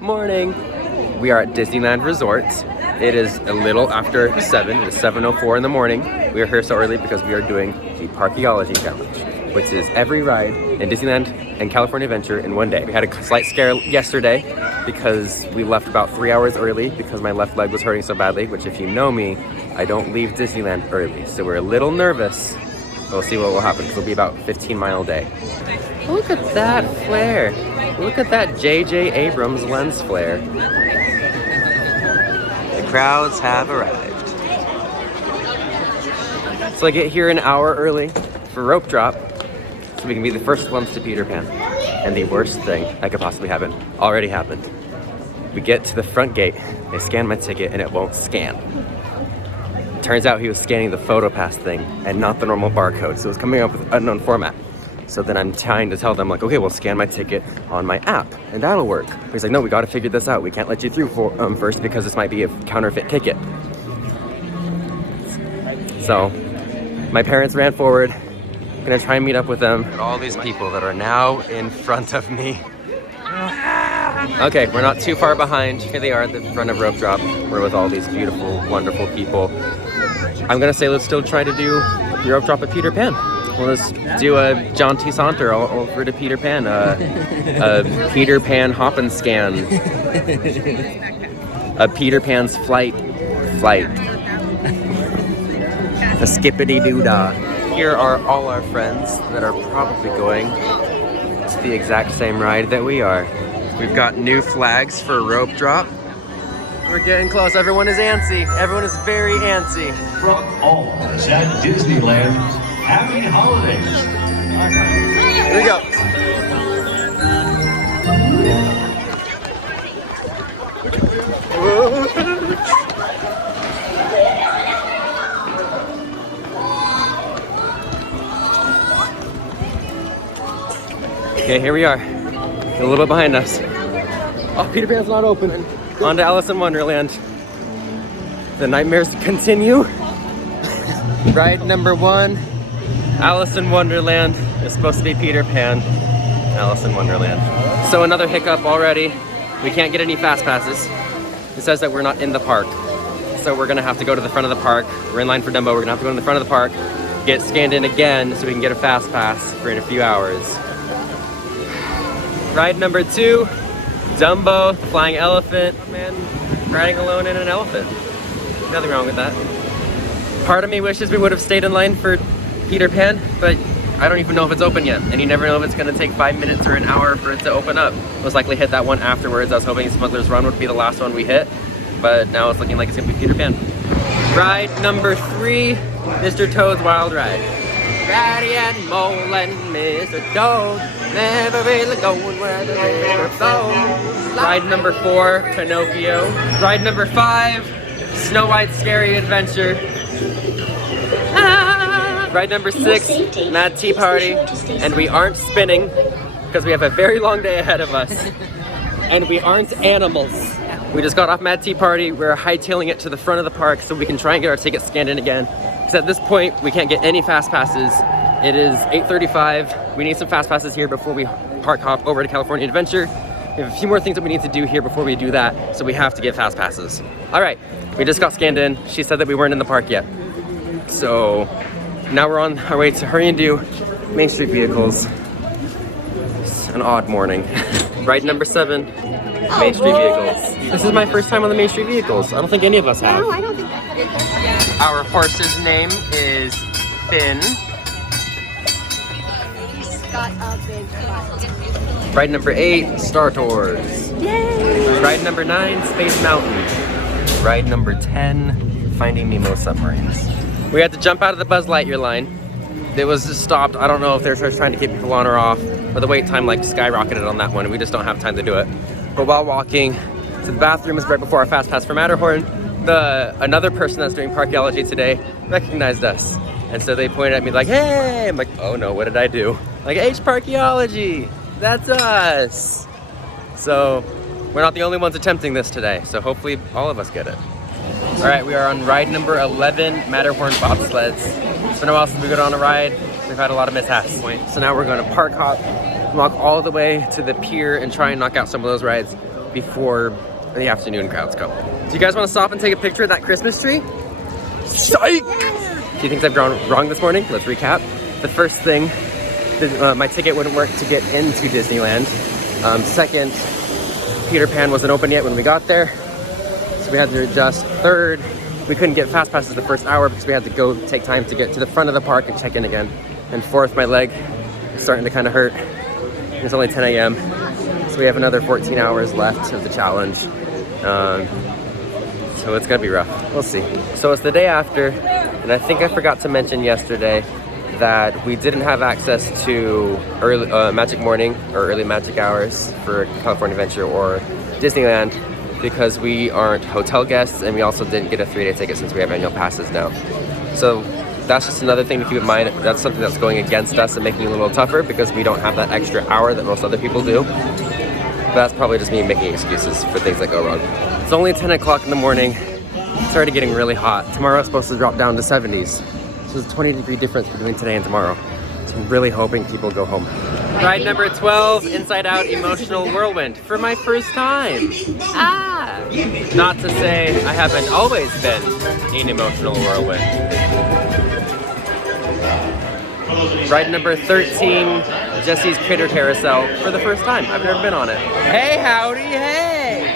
Morning. We are at Disneyland Resort. It is a little after 7. It's 7:04 in the morning. We are here so early because we are doing the Parkeology challenge, which is every ride in Disneyland and California Adventure in one day. We had a slight scare yesterday because we left about 3 hours early because my left leg was hurting so badly, which if you know me, I don't leave Disneyland early. So we're a little nervous. We'll see what will happen because it'll be about a 15-mile day. Look at that flare. Look at that J.J. Abrams lens flare. The crowds have arrived. So I get here an hour early for rope drop so we can be the first ones to Peter Pan. And the worst thing that could possibly happen already happened. We get to the front gate, they scan my ticket and it won't scan. Turns out he was scanning the PhotoPass thing and not the normal barcode, so it was coming up with an unknown format. So then I'm trying to tell them, like, okay, we'll scan my ticket on my app, and that'll work. He's like, no, we gotta figure this out. We can't let you through first because this might be a counterfeit ticket. So my parents ran forward. I'm gonna try and meet up with them. And all these people that are now in front of me. Okay, we're not too far behind. Here they are at the front of rope drop. We're with all these beautiful, wonderful people. I'm gonna say let's still try to do the rope drop at Peter Pan. We'll just do a jaunty saunter over to Peter Pan, a Peter Pan hop and scan, a Peter Pan's flight, a skippity doo dah. Here are all our friends that are probably going to the exact same ride that we are. We've got new flags for rope drop. We're getting close. Everyone is antsy. Everyone is very antsy. From all of us at Disneyland, happy holidays. Here we go. Okay, here we are. A little bit behind us. Oh, Peter Pan's not open. On to Alice in Wonderland. The nightmares continue. Ride number 1, Alice in Wonderland. It's supposed to be Peter Pan, Alice in Wonderland. So another hiccup already. We can't get any fast passes. It says that we're not in the park. So we're gonna have to go to the front of the park. We're in line for Dumbo. We're gonna have to go to the front of the park, get scanned in again so we can get a fast pass for in a few hours. Ride number 2, Dumbo, the flying elephant. Man, riding alone in an elephant. Nothing wrong with that. Part of me wishes we would have stayed in line for Peter Pan, but I don't even know if it's open yet. And you never know if it's gonna take 5 minutes or an hour for it to open up. Most likely hit that one afterwards. I was hoping Smuggler's Run would be the last one we hit, but now it's looking like it's gonna be Peter Pan. Ride number 3, Mr. Toad's Wild Ride. Ratty and Mole and Mr. Toad, never really going where the river flows. Ride number 4, Pinocchio. Ride number 5, Snow White's Scary Adventure. Ride number 6, Mad Tea Party. And we aren't spinning because we have a very long day ahead of us. And we aren't animals. We just got off Mad Tea Party. We're hightailing it to the front of the park so we can try and get our tickets scanned in again. Because at this point, we can't get any fast passes. It is 8:35. We need some fast passes here before we park hop over to California Adventure. We have a few more things that we need to do here before we do that, so we have to get fast passes. All right, we just got scanned in. She said that we weren't in the park yet. So now we're on our way to hurry and do Main Street vehicles. It's an odd morning. Ride number 7, Main Street vehicles. This is my first time on the Main Street vehicles. I don't think any of us have. No, I don't think that's Our horse's name is Finn. He's got a big butt. Ride number 8, Star Tours. Yay! Ride number 9, Space Mountain. Ride number 10, Finding Nemo Submarines. We had to jump out of the Buzz Lightyear line. It was just stopped. I don't know if they're trying to keep people on or off, but the wait time like skyrocketed on that one, and we just don't have time to do it. But while walking to the bathroom is right before our fast pass for Matterhorn, another person that's doing Parkeology today recognized us. And so they pointed at me like, hey! I'm like, oh no, what did I do? Like, H Parkeology, that's us. So we're not the only ones attempting this today, so hopefully all of us get it. All right, we are on ride number 11, Matterhorn Bobsleds. It's been a while since we got on a ride. We've had a lot of mishaps. So now we're going to park hop, walk all the way to the pier and try and knock out some of those rides. before the afternoon crowds come. Do you guys want to stop and take a picture of that Christmas tree? Psych! Do you think I've gone wrong this morning? Let's recap. The first thing, my ticket wouldn't work to get into Disneyland. Second, Peter Pan wasn't open yet when we got there, so we had to adjust. Third, we couldn't get fast passes the first hour because we had to go take time to get to the front of the park and check in again. And fourth, my leg is starting to kind of hurt. It's only 10 a.m. So we have another 14 hours left of the challenge. So it's gonna be rough. We'll see. So it's the day after, and I think I forgot to mention yesterday that we didn't have access to early Magic Morning or early Magic Hours for California Adventure or Disneyland because we aren't hotel guests, and we also didn't get a 3-day ticket since we have annual passes now. So that's just another thing to keep in mind. That's something that's going against us and making it a little tougher because we don't have that extra hour that most other people do. But that's probably just me making excuses for things that go wrong. It's only 10 o'clock in the morning. It's already getting really hot. Tomorrow it's supposed to drop down to 70s. So there's a 20-degree difference between today and tomorrow. So I'm really hoping people go home. Ride number 12, Inside Out Emotional Whirlwind for my first time. Not to say I haven't always been an emotional whirlwind. Ride number 13, Jesse's Critter Carousel for the first time. I've never been on it. Hey, howdy, hey!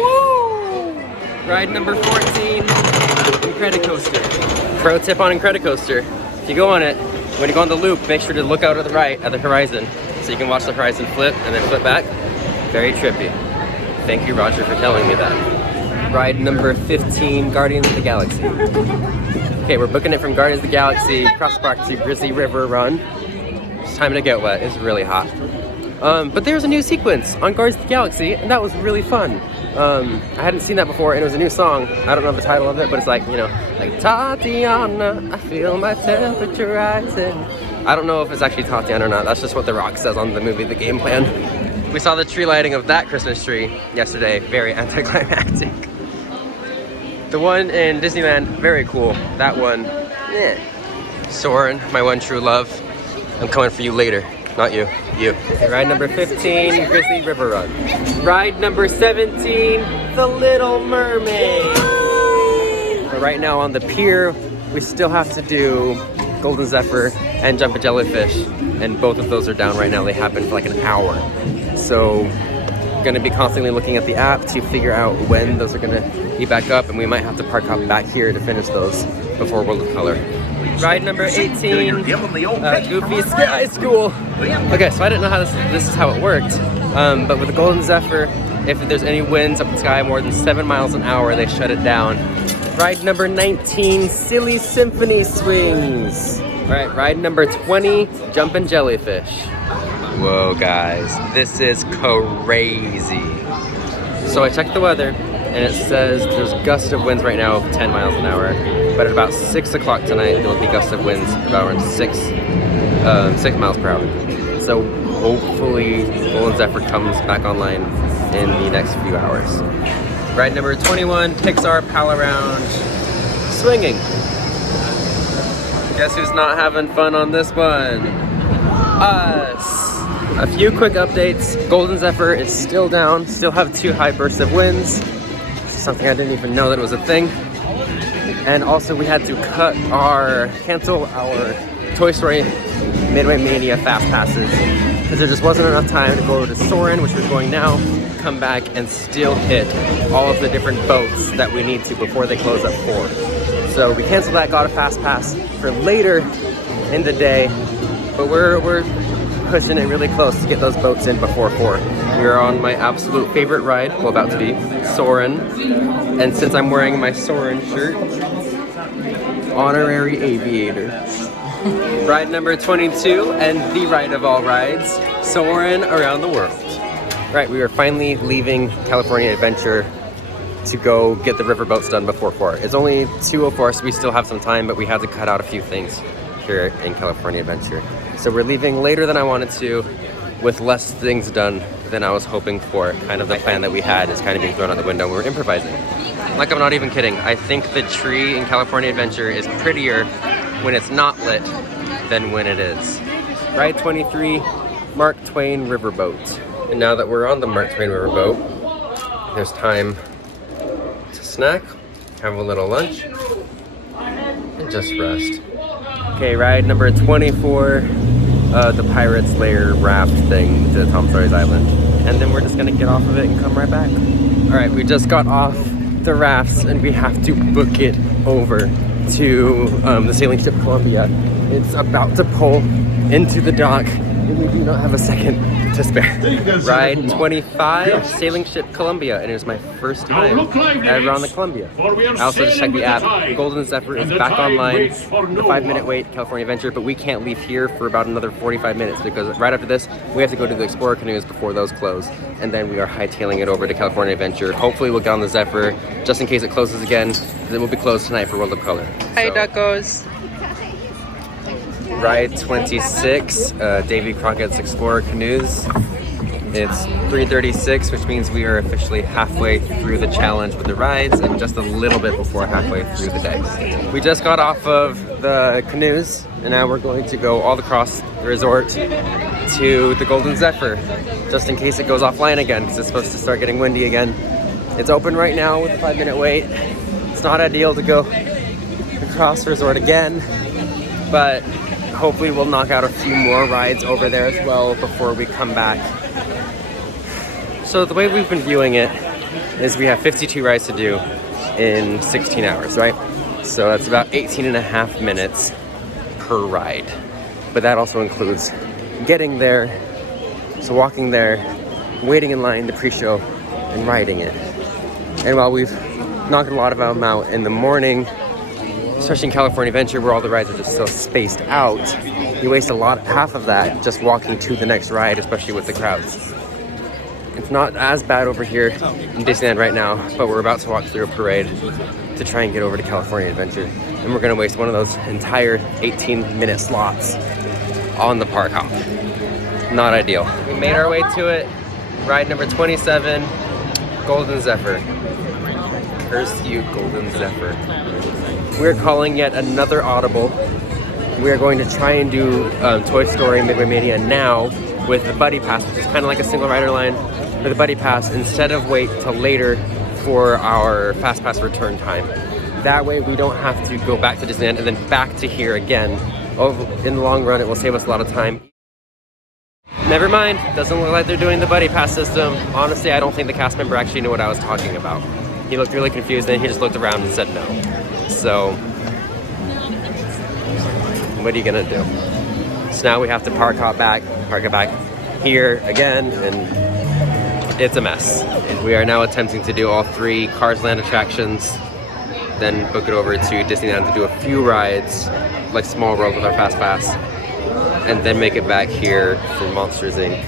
Woo! Ride number 14, Incredicoaster. Pro tip on Incredicoaster: if you go on it, when you go on the loop, make sure to look out at the right at the horizon so you can watch the horizon flip and then flip back. Very trippy. Thank you, Roger, for telling me that. Ride number 15, Guardians of the Galaxy. Okay, we're booking it from Guardians of the Galaxy, cross park to Grizzly River Run. It's time to get wet. It's really hot. But there's a new sequence on Guardians of the Galaxy, and that was really fun. I hadn't seen that before, and it was a new song. I don't know the title of it, but it's like, you know, like Tatiana, I feel my temperature rising. I don't know if it's actually Tatiana or not. That's just what The Rock says on the movie The Game Plan. We saw the tree lighting of that Christmas tree yesterday. Very anticlimactic. The one in Disneyland, very cool. That one, yeah. Soren, my one true love. I'm coming for you later. Not you, you. Ride number 15, Grizzly River Run. Ride number 17, The Little Mermaid. We're right now on the pier. We still have to do Golden Zephyr and Jump a Jellyfish, and both of those are down right now. They happen for like an hour. So going to be constantly looking at the app to figure out when those are going to be back up, and we might have to park up back here to finish those before World of Color. Ride number 18, Goofy Sky School. Okay, so I didn't know how this is how it worked, but with the Golden Zephyr, if there's any winds up the sky more than 7 miles an hour, they shut it down. Ride number 19, Silly Symphony Swings. All right, ride number 20, Jumpin' Jellyfish. Whoa, guys, this is crazy. So I checked the weather, and it says there's gusts of winds right now of 10 miles an hour, but at about 6 o'clock tonight, there will be gusts of winds about around 6 miles per hour. So hopefully Golden Zephyr comes back online in the next few hours. Ride number 21, Pixar Pal Around Swinging. Guess who's not having fun on this one? Us. A few quick updates. Golden Zephyr is still down, still have 2 high bursts of winds. Something I didn't even know that was a thing. And also we had to cancel our Toy Story Midway Mania Fast Passes because there just wasn't enough time to go to Soarin', which we're going now, come back and still hit all of the different boats that we need to before they close at 4. So we canceled that, got a Fast Pass for later in the day, but we're pushing it really close to get those boats in before 4. We are on my absolute favorite ride, well, about to be, Soarin'. And since I'm wearing my Soarin' shirt, honorary aviator. Ride number 22, and the ride of all rides, Soarin' Around the World. Right, we are finally leaving California Adventure to go get the river boats done before 4. It's only 2:04, so we still have some time, but we had to cut out a few things here in California Adventure. So we're leaving later than I wanted to, with less things done than I was hoping for. Kind of the plan that we had is kind of being thrown out the window, and we're improvising. Like, I'm not even kidding. I think the tree in California Adventure is prettier when it's not lit than when it is. Ride 23, Mark Twain Riverboat. And now that we're on the Mark Twain Riverboat, there's time to snack, have a little lunch, and just rest. Okay, ride number 24, the Pirate's Lair raft thing to Tom Sawyer's Island. And then we're just gonna get off of it and come right back. All right, we just got off the rafts and we have to book it over to the sailing ship Columbia. It's about to pull into the dock and we do not have a second to spare. Ride 25, sailing ship Columbia, and it is my first time ever on the Columbia. I also just checked the app. Golden Zephyr is back online. The 5-minute wait, California Adventure, but we can't leave here for about another 45 minutes because right after this, we have to go to the Explorer canoes before those close, and then we are hightailing it over to California Adventure. Hopefully we'll get on the Zephyr just in case it closes again, because it will be closed tonight for World of Color. Hi, duckos. Ride 26, Davy Crockett's Explorer Canoes. It's 3:36, which means we are officially halfway through the challenge with the rides and just a little bit before halfway through the day. We just got off of the canoes and now we're going to go all across the resort to the Golden Zephyr, just in case it goes offline again, because it's supposed to start getting windy again. It's open right now with a 5-minute wait. It's not ideal to go across the resort again, but hopefully we'll knock out a few more rides over there as well before we come back. So the way we've been viewing it is we have 52 rides to do in 16 hours, right? So that's about 18 and a half minutes per ride. But that also includes getting there, so walking there, waiting in line to pre-show, and riding it. And while we've knocked a lot of them out in the morning, especially in California Adventure where all the rides are just so spaced out, you waste half of that just walking to the next ride, especially with the crowds. It's not as bad over here in Disneyland right now, but we're about to walk through a parade to try and get over to California Adventure. And we're gonna waste one of those entire 18-minute slots on the park hop. Not ideal. We made our way to it. Ride number 27, Golden Zephyr. Curse you, Golden Zephyr. We're calling yet another audible. We are going to try and do Toy Story Midway Mania now with the Buddy Pass, which is kind of like a single rider line with a Buddy Pass, instead of wait till later for our Fast Pass return time. That way we don't have to go back to Disneyland and then back to here again. In the long run, it will save us a lot of time. Never mind, doesn't look like they're doing the Buddy Pass system. Honestly, I don't think the cast member actually knew what I was talking about. He looked really confused and he just looked around and said no. So, what are you gonna do? So now we have to park it back here again, and it's a mess. We are now attempting to do all 3 Cars Land attractions, then book it over to Disneyland to do a few rides, like Small World with our Fast Pass, and then make it back here for Monsters Inc.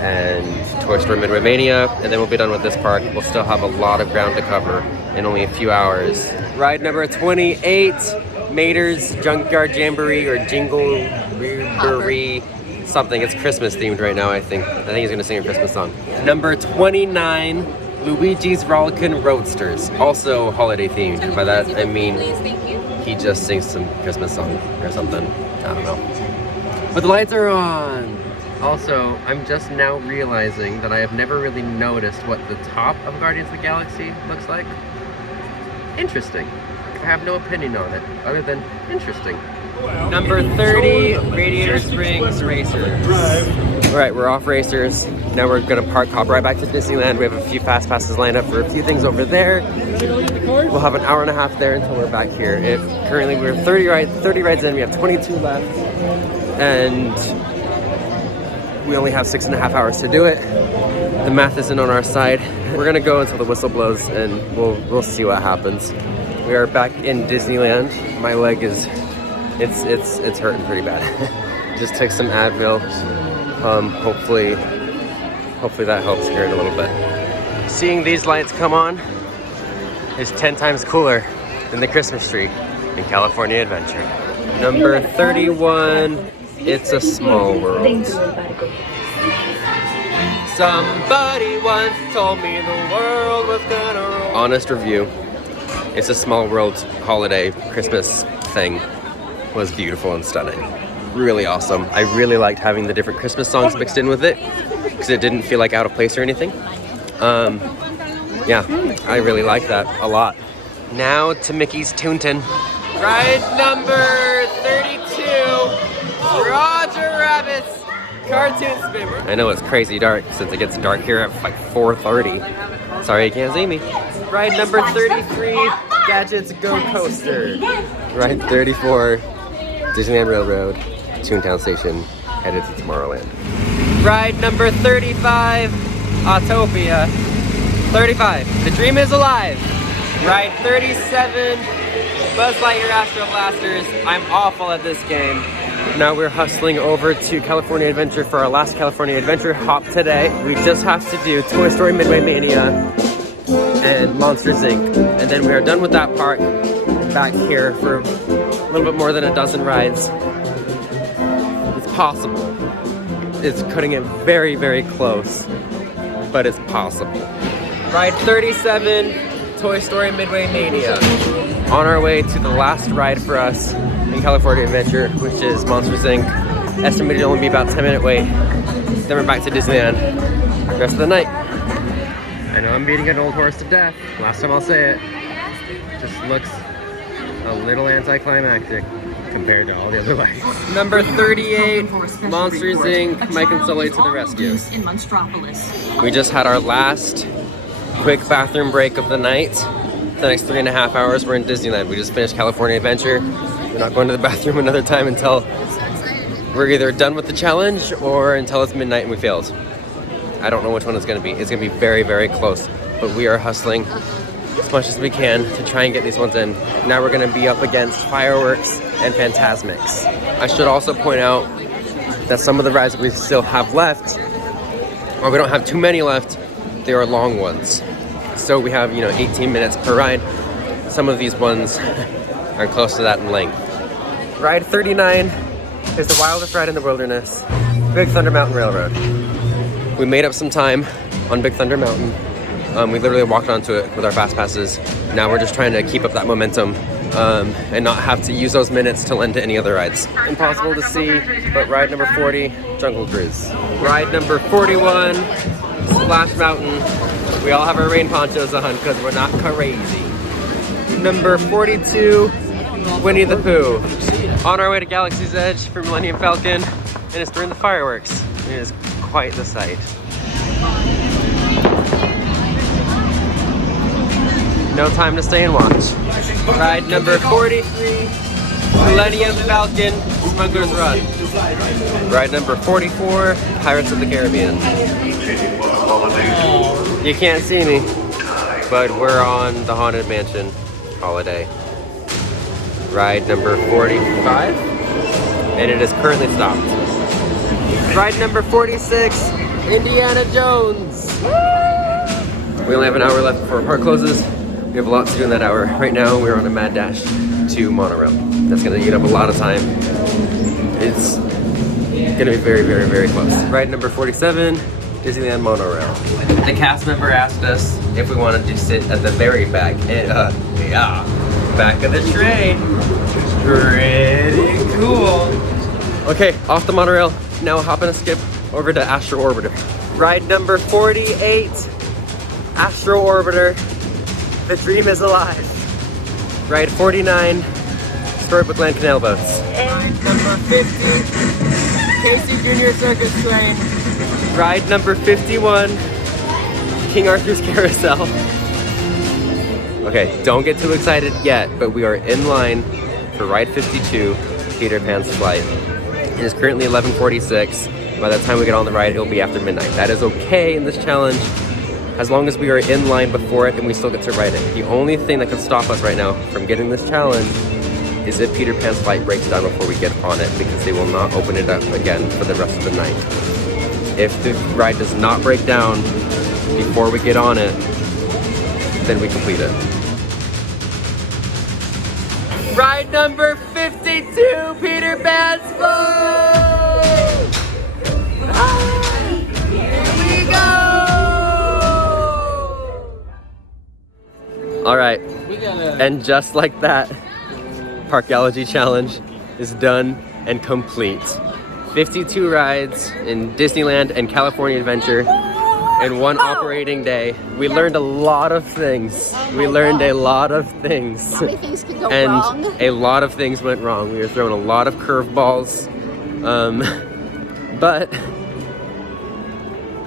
and Toy Story Midway Mania, and then we'll be done with this park. We'll still have a lot of ground to cover in only a few hours. Ride number 28, Mater's Junkyard Jamboree, or Jamboree something. It's Christmas themed right now, I think. I think he's gonna sing a Christmas song. Number 29, Luigi's Rockin Roadsters, also holiday themed. By that I mean he just sings some Christmas song or something. I don't know. But the lights are on. Also, I'm just now realizing that I have never really noticed what the top of Guardians of the Galaxy looks like. Interesting. I have no opinion on it, other than interesting. Number 30, Radiator Springs Racers. Alright, we're off Racers. Now we're gonna hop right back to Disneyland. We have a few Fast Passes lined up for a few things over there. We'll have an hour and a half there until we're back here. Currently we're 30 rides in, we have 22 left. And we only have 6.5 hours to do it. The math isn't on our side. We're gonna go until the whistle blows and we'll see what happens. We are back in Disneyland. My leg is, it's hurting pretty bad. Just took some Advil. Hopefully that helps here in a little bit. Seeing these lights come on is 10 times cooler than the Christmas tree in California Adventure. Number 31, It's a Small World. Somebody once told me the world was gonna roll. Honest review, It's a Small World holiday Christmas thing was beautiful and stunning. Really awesome. I really liked having the different Christmas songs mixed in with it because it didn't feel like out of place or anything. Yeah, I really like that a lot. Now to Mickey's Toonton. Ride number 32, Roger Rabbit's Cartoon Spin. I know it's crazy dark since it gets dark here at like 4:30. Sorry you can't see me. Ride number 33, Gadget's Go Coaster. Ride 34, Disneyland Railroad, Toontown Station, headed to Tomorrowland. Ride number 35, Autopia. 35, The Dream is Alive. Ride 37, Buzz Lightyear Astro Blasters. I'm awful at this game. Now we're hustling over to California Adventure for our last California Adventure hop today. We just have to do Toy Story Midway Mania and Monsters Inc. And then we are done with that part. Back here for a little bit more than a dozen rides. It's possible. It's cutting it very, very close, but it's possible. Ride 37, Toy Story Midway Mania. On our way to the last ride for us in California Adventure, which is Monsters Inc. Estimated to only be about 10-minute wait. Then we're back to Disneyland the rest of the night. I know I'm beating an old horse to death. Last time I'll say it. Just looks a little anticlimactic compared to all the other lights. Number 38, Monsters Inc. Mike and Sully to the rescue. We just had our last quick bathroom break of the night. The next 3.5 hours we're in Disneyland. We just finished California Adventure. We're not going to the bathroom another time until we're either done with the challenge or until it's midnight and we failed. I don't know which one it's going to be. It's going to be very, very close. But we are hustling as much as we can to try and get these ones in. Now we're going to be up against Fireworks and Fantasmics. I should also point out that some of the rides that we still have left, or we don't have too many left, they are long ones. So we have, 18 minutes per ride. Some of these ones are close to that in length. Ride 39 is the wildest ride in the wilderness, Big Thunder Mountain Railroad. We made up some time on Big Thunder Mountain. We literally walked onto it with our fast passes. Now we're just trying to keep up that momentum and not have to use those minutes to lend to any other rides. Impossible to see, but ride number 40, Jungle Cruise. Ride number 41, Splash Mountain. We all have our rain ponchos on because we're not crazy. Number 42, Winnie the Pooh. On our way to Galaxy's Edge for Millennium Falcon, and it's during the fireworks. It is quite the sight. No time to stay and watch. Ride number 43, Millennium Falcon, Smuggler's Run. Ride number 44, Pirates of the Caribbean. You can't see me, but we're on the Haunted Mansion holiday. Ride number 45, and it is currently stopped. Ride number 46, Indiana Jones. We only have an hour left before our park closes. We have a lot to do in that hour. Right now, we're on a mad dash to Monorail. That's gonna eat up a lot of time. It's gonna be very, very, very close. Ride number 47, Disneyland Monorail. The cast member asked us if we wanted to sit at the very back, back of the train. Pretty cool. Okay, off the monorail. Now hop and skip over to Astro Orbiter. Ride number 48, Astro Orbiter. The Dream is Alive. Ride 49, Storybook Land Canal Boats. Ride number 50, Casey Jr. Circus Train. Ride number 51, King Arthur's Carousel. Okay, don't get too excited yet, but we are in line for Ride 52, Peter Pan's Flight. It is currently 11:46. By the time we get on the ride, it'll be after midnight. That is okay in this challenge, as long as we are in line before it and we still get to ride it. The only thing that could stop us right now from getting this challenge is if Peter Pan's Flight breaks down before we get on it, because they will not open it up again for the rest of the night. If the ride does not break down before we get on it, then we complete it. Ride number 52, Peter Pan's Flight! Here we go! All right, and just like that, Parkeology challenge is done and complete. 52 rides in Disneyland and California Adventure, in one operating day. We learned a lot of things. We learned a lot of things. How many things could go And wrong? a lot of things went wrong. We were throwing a lot of curveballs. But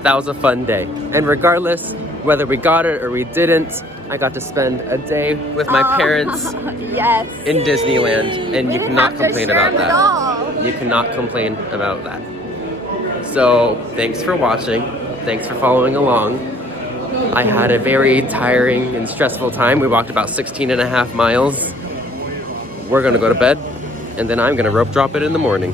that was a fun day. And regardless, whether we got it or we didn't, I got to spend a day with my parents Yes. in Disneyland, and you We didn't cannot have to complain share about them at that. all. You cannot complain about that. So thanks for watching. Thanks for following along. I had a very tiring and stressful time. We walked about 16.5 miles. We're gonna go to bed, and then I'm gonna rope drop it in the morning.